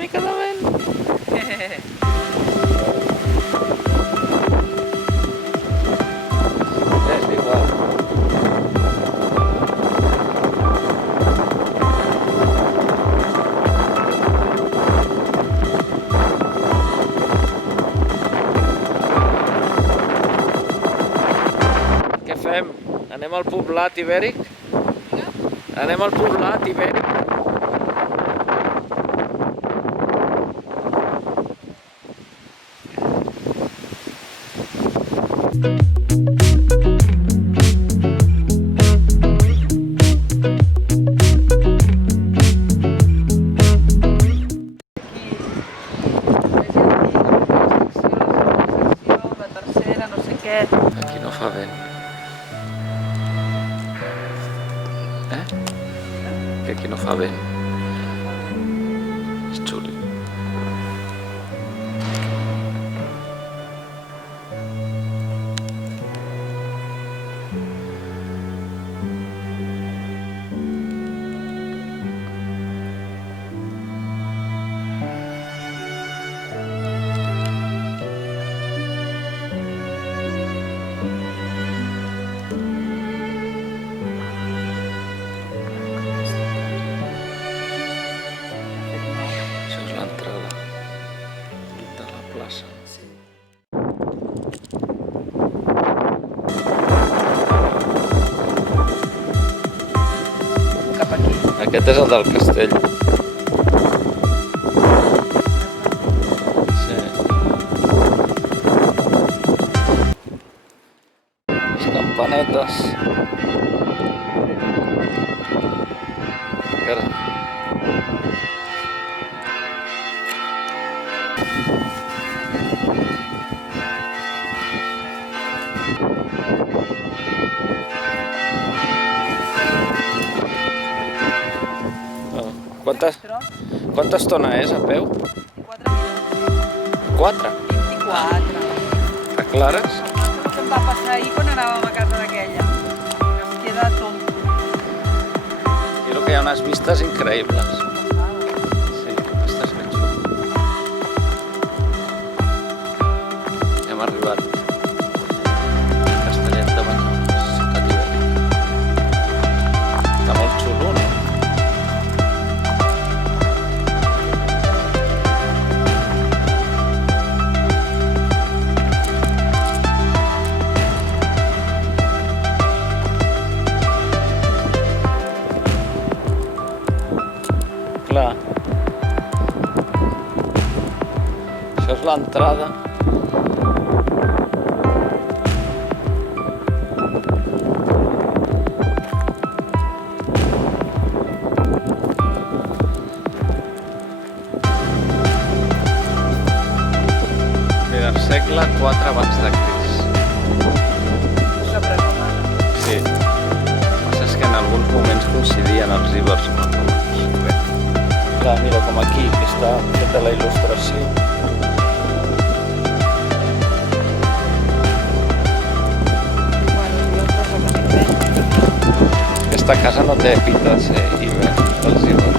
mica de vent. És igual. Què fem? Anem al poblat ibèric? Anem al poblat ibèric? Aquí no fa vent. Que aquí no fa vent. És xuli. Això és l'entrada de la plaça. Cap aquí. Aquest és el del castell. Sí. Les campanetes. Encara. Quanta estona és a peu? 4 minuts. 4? 24. A clares? El que em va passar ahir quan anàvem a casa d'aquella. Que es queda tonto. Creo que hi ha unes vistes increïbles. Sí, vistes ben xules. Hem arribat a Castellet de Banyoles, ciutat ibèrica. Està molt xulo, no? Clar. Això és l'entrada. Mira, segle IV abans de Crist. La preromana. Sí. El que passa és que en alguns moments coincidien els ibers amb els romans. Clar, mira, com aquí, que està feta la il·lustració. Aquesta casa no té pinta de ser iber, dels ibers.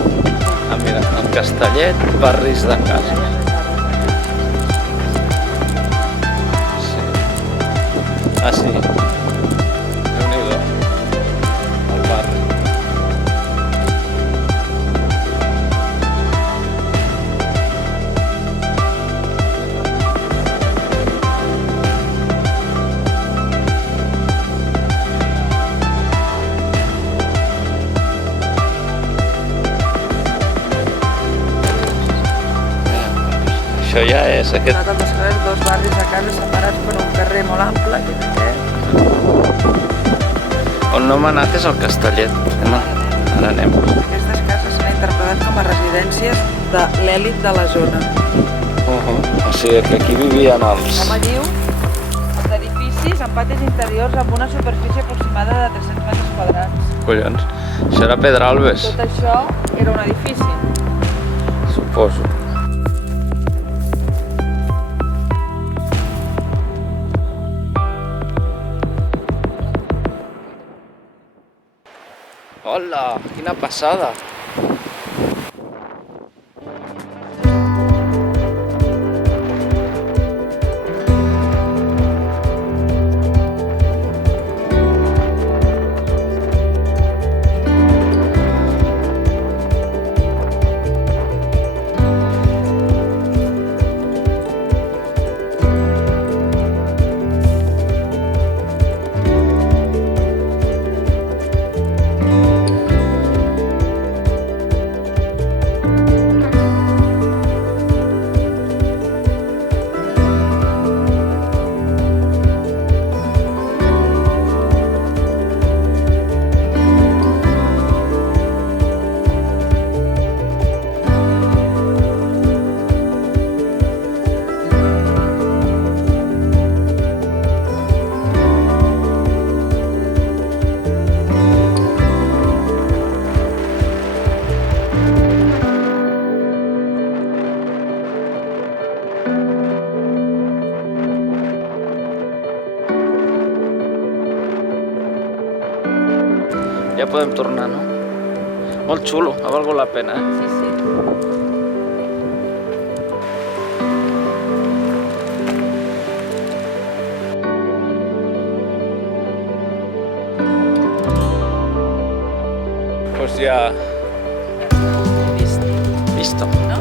Ah, mira, en Castellet, barris de casa. Sí. Ah, sí. Déu-n'hi-do. El barri. Això ja és aquest... Nosaltres descobrem dos barris de cases separats per un carrer molt ample. On no hem anat és al Castellet. Ara anem. Aquestes cases s'han interpretat com a residències de l'èlit de la zona. O sigui que aquí vivien els... Home diu, els edificis amb patis interiors amb una superfície aproximada de 300 metres quadrats. Collons, això era Pedralbes, Tot això era un edifici. suposo. Hola, quina passada! Ja podem tornar, no? Molt xulo, ha valgut la pena, eh? Sí, sí. Pues ja... Vist. Listo. No?